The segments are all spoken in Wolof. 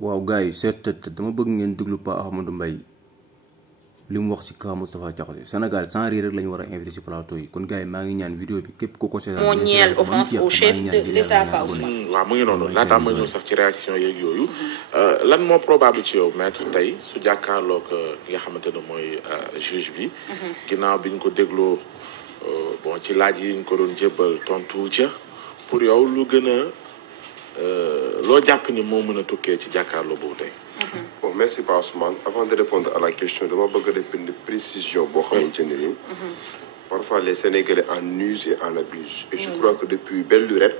waaw gars yi seet dama bëgg ngeen déglu Pa Ahmadou Mbaye li mu wax ci cas Moustapha Diakhaté Sénégal sans rire rek la ñu war a invité ci plateau yi kon gars yi maa ngi ñaan vidéo bi képp ko seetaan moo ñeel offense au chef de l'État Pa Ousmane. waaw mu ngi noonu laataa ma ñëw sax ci réaction yeeg yooyu lan moo probable ci yow maître tey su jàkkaarloog ki nga xamante ne mooy juge bi. ginnaaw bi ñu ko dégloo bon ci laaj yi ñu ko doon jébbal tontu ca pour yow lu gën a loo jàpp ni moo mën a tukkee ci jàkkaarloo boobu tey. Bon, merci Pa Ousmane. Avant de répondre à la question, je vais def une précision. Parfois, les Sénégalais en usent et en abusent. Et je crois que depuis belle lurette,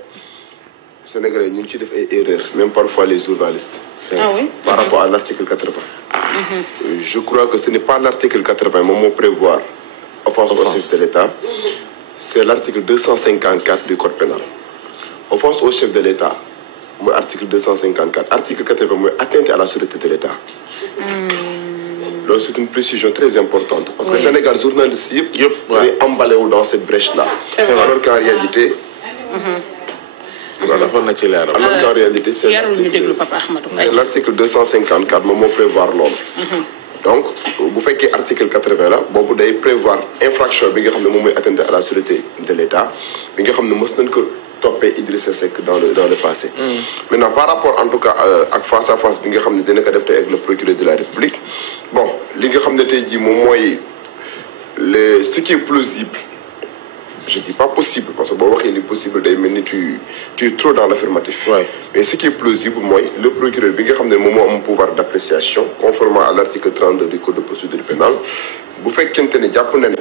les Sénégalais nous fait des erreurs, même parfois les journalistes. Ah oui? Par rapport à l'article 80. Je crois que ce n'est pas l'article 80, mais prévoir offense au chef de l'État. C'est l'article 254 du Code pénal. Offense au chef de l'État. Moi, article 254. Article 80, moi, atteinte à la sûreté de l'État. Donc, c'est une précision très importante. Parce que le Sénégal, journalistes, est emballé dans cette brèche-là. Alors qu'en réalité, alors qu'en réalité, c'est l'article 254, moi, prévoir l'ordre. Donc, vous faites que l'article 80 là, vous devez prévoir infraction, atteinte à la sûreté de l'État. Topé Idrissa Seck dans le passé. Maintenant, par rapport en tout cas à face à face, avec le procureur de la République, bon, ce qui est plausible, je ne dis pas possible, parce que il est possible tu es trop dans l'affirmatif. Ouais. Mais ce qui est plausible, moi, le procureur, a un pouvoir d'appréciation, conformément à l'article 32 du Code de procédure pénale, vous faites qu'il y ait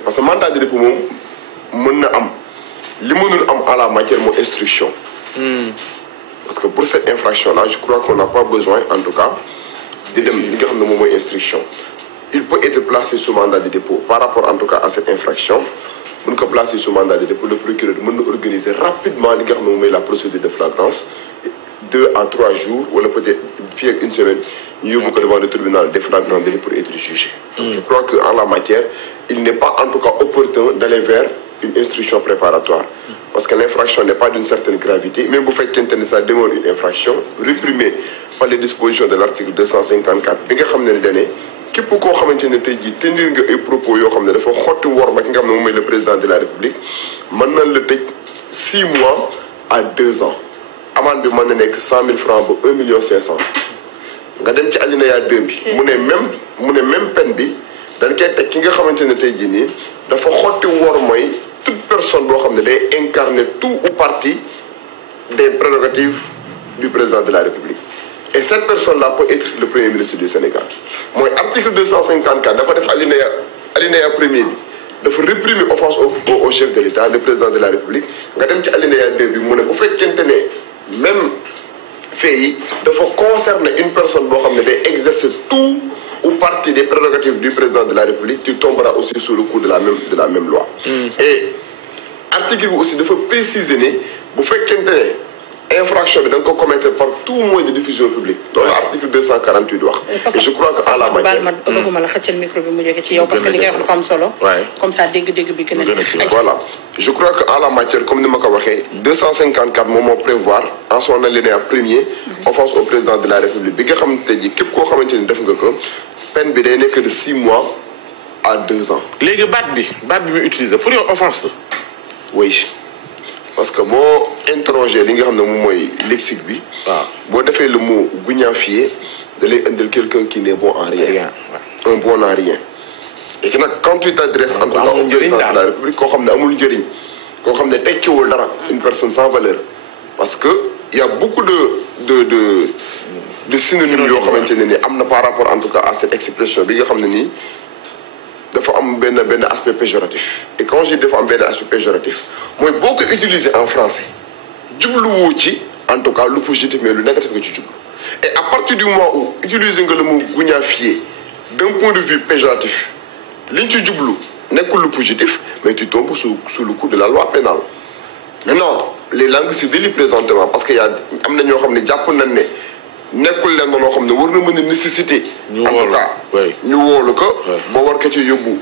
parce que le mandat de dépôt, li mënul am en la matière mon instruction. Parce que pour cette infraction là je crois qu'on n'a pas besoin en tout cas de dem li nga xam ne moom mooy instruction. Il peut être placé sous mandat de dépôt par rapport en tout cas à cette infraction. Mën ko placer sous mandat de dépôt, le procureur mën na organiser rapidement li nga xam ne moom mooy la procédure de flagrance 2 à 3 jours wala peut-être fii ak une semaine ñu yóbbu ko devant le tribunal des flagrants délits pour être jugé. Donc je crois que en la matière il n'est pas en tout cas opportun d'aller vers une instruction préparatoire. Parce que l'infraction n'est pas d'une certaine gravité. Même vous faites qu'un ça demeure une infraction réprimée par les dispositions de l'article 254. Bi nga xam ne dané képp koo xamante ne tey jii tenir nga ay propos yoo xam ne dafa xotti wor ba ki nga xam ne moom mooy le président de la République mën nañ la tëj 6 mois à 2 ans. Amende bi mën na nekk 100 000 francs ba 1 500 000 nga dem ci alinéa 2 bi. mu ne même peine bi dañ koy teg ki nga xamante ne tey jii nii dafa xotti wor mooy toute personne boo xam ne day incarner tout ou partie des prérogatives du président de la République. Et cette personne-là peut être le premier ministre du Sénégal. Moi, article 254, dafa def alinéa premier bi dafa réprimer offense au chef de l'État, le président de la République. Nga dem ci alinéa 2 bi mu ne bu fekkente ne même fait yi dafa concerner une personne boo xam ne day exercer tout ou partie des prérogatives du président de la République, tu tomberas aussi sous le coup de la même loi. Et article aussi dafa préciser ne bu fekkente ne infraction bi da nga ko commettre par tout moyen de diffusion publique. Donc l'article 248 wax. Et je crois que à la matière. bëgguma la xëccal micro bi mu jóge ci yow parce que li ngay wax dafa am solo. Comme ça dégg-dégg bi gën a. Voilà, je crois que à la matière comme ni ma ko waxee 254 moom moo prévoir en son alinéa premier offense au président de la République bi nga xamante ji képp koo xamante ni def nga ko peine bi day nekk de 6 mois à 2 ans. léegi baat bi mu utiliser pour yow offense la. Oui. Parce que boo interroger li nga xam ne moom mooy lexique bi. boo defee le mot guignafier da lay indil quelqu'un qui n'est bon en rien. Un bon en rien. Et que nag quand tu t'adresses en tout cas au président de la République koo xam ne amul njëriñ koo xam ne tekkiwul dara une personne sans valeur. Parce que il y a beaucoup de synonymes yoo xamante ne ni am na par rapport en tout cas à cette expression bi nga xam ne nii dafa am benn aspect péjoratif. Et quand je dis dafa am benn aspect péjoratif mooy boo ko utiliser en français jubluwoo ci en tout cas lu positif mais lu négatif nga ci jublu. Et à partir du moment où utiliser nga le mot guignafier d'un point de vue péjoratif liñ ci jublu nekkul lu positif mais tu tombes sous le coup de la loi pénale. Maintenant les langues se délient présentement parce que am na ñoo xam ne jàpp nañ ne nekkul leen loo xam ne war na mën a nécessité. en tout cas ñu woolu ko ba war ko ci yóbbu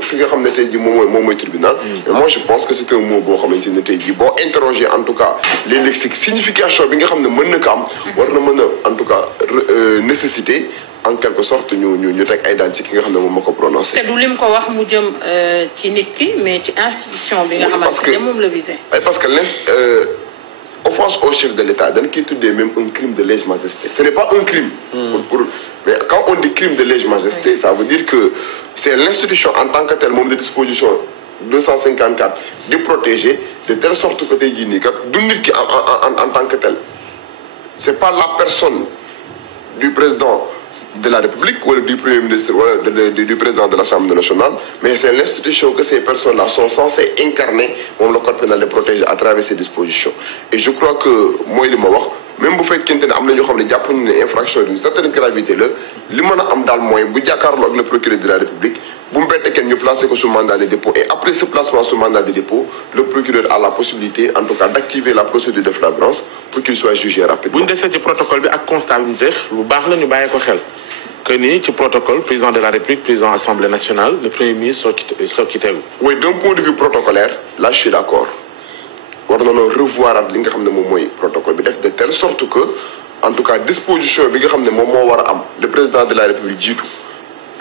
fi nga xam ne tey jii moom mooy tribunal. mais moi je pense que c'est un mot boo xamante ne tey jii boo interroger en tout cas les lexiques signification bi nga xam ne mën na ko am. war na mën a en tout cas nécessité en quelque sorte ñu teg ay daan ci ki nga xam ne moom moo ko prononcé. te du lim ko wax mu jëm ci nit ki mais ci institution bi nga xamante ne moom la visé. parce que offense au chef de l'État dañ koy tuddee même un crime de lèse-majesté ce n'est pas un crime. mais quand on dit crime de lèse-majesté ça veut dire que c'est l'institution en tant que telle moom de disposition 254 di protéger de telle sorte que tey jii nii kat du nit ki en tant que tel c'est pas la personne du président de la République ou du Premier ministre ou du président de l'Assemblée nationale, mais c'est l'institution que ces personnes-là sont censées incarner, le code pénal les protège à travers ces dispositions. Et je crois que, moi, il m'a dit, même si vous avez une infraction d'une certaine gravité, ce que am dal moy bu jakarlo ak le procureur de la République bu mbété ken ñu placer ko sous mandat de dépôt et après ce placement sous mandat de dépôt le procureur a la possibilité en tout cas d'activer la procédure de flagrance pour qu'il soit jugé rapidement. Bu ñu déssé ci protocole bi ak constat bi def lu baax la ñu bayé ko xel que ni ci protocole président de la République président de l'Assemblée nationale le premier ministre soo ci tegu. Oui, d'un point de vue protocolaire là je suis d'accord war nañoo revoir li nga xam ne moom mooy protocole bi def de telle sorte que en tout cas disposition bi nga xam ne moom moo war a am le président de la République jiitu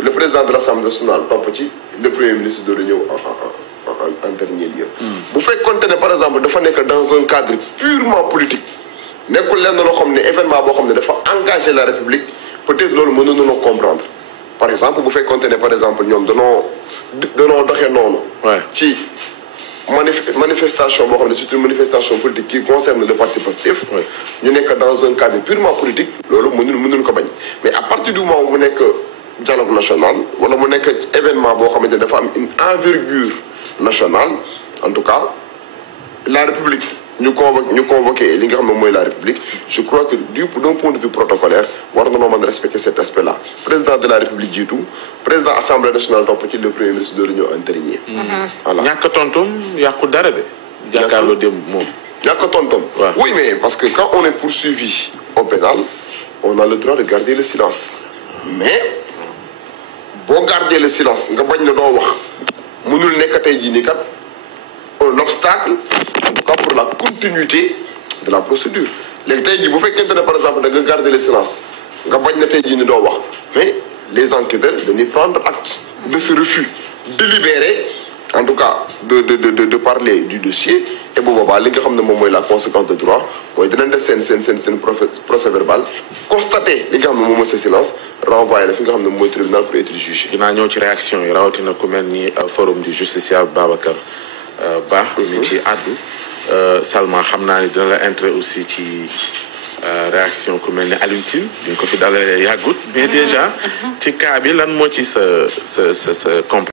le président de l'Assemblée nationale topp ci le premier ministre de ñëw en dernier lieu. bu fekkoonte ne par exemple dafa nekk dans un cadre purement politique nekkul lenn loo xam ne événement boo xam ne dafa engager la République peut-être loolu mën nañoo comprendre par exemple bu fekkoonte ne par exemple ñoom danoo doxee noonu. ci manifestation boo xam ne c'est une manifestation politique qui concerne le parti Pastef. ñu nekk dans un cadre purement politique. loolu mënuñu ko bañ mais à partir du moment où mu nekk dialogue national wala mu nekk événement boo xamante ne dafa am une envergure nationale en tout cas la République ñu convoqué li nga xam ne mooy la République je crois que d'un point de vue protocolaire war na noo mën a respecter cet aspect là président de la République jiitu président assemblée nationale topp ci le premier ministre de l'Union en dernier. voilà ñàkk tontom yàqu dara de. jàkkaarloo démb moom. ñàkk tontom. oui mais parce que quand on est poursuivi au pénal on a le droit de garder le silence mais boo garder le silence nga bañ na doo wax mënul nekk tey jii nii kat un obstacle en tout cas pour la continuité de la procédure léegi tey jii bu fekkente ne par exemple da nga garder le silence nga bañ na tey jii ni doo wax mais les enquêteurs dañuy prendre acte de ce refus délibéré en tout cas de parler du dossier et bu boobaa li nga xam ne moom mooy la conséquence de droit mooy dinañ def seen procès verbal constater li nga xam ne moom mooy ce silence renvoyer la fi nga xam ne moom mooy tribunal pour être jugé. dinaa ñëw ci réaction yi rawatina ku mel ni forum du justiciable Babacar Ba. mi ci àddu Salma xam naa ni dina la intérêt aussi ci réaction ku mel ni Alioune Tine duñ ko fi dalalee yàggut mais déjà ci cas bi lan moo ci sa compréhension.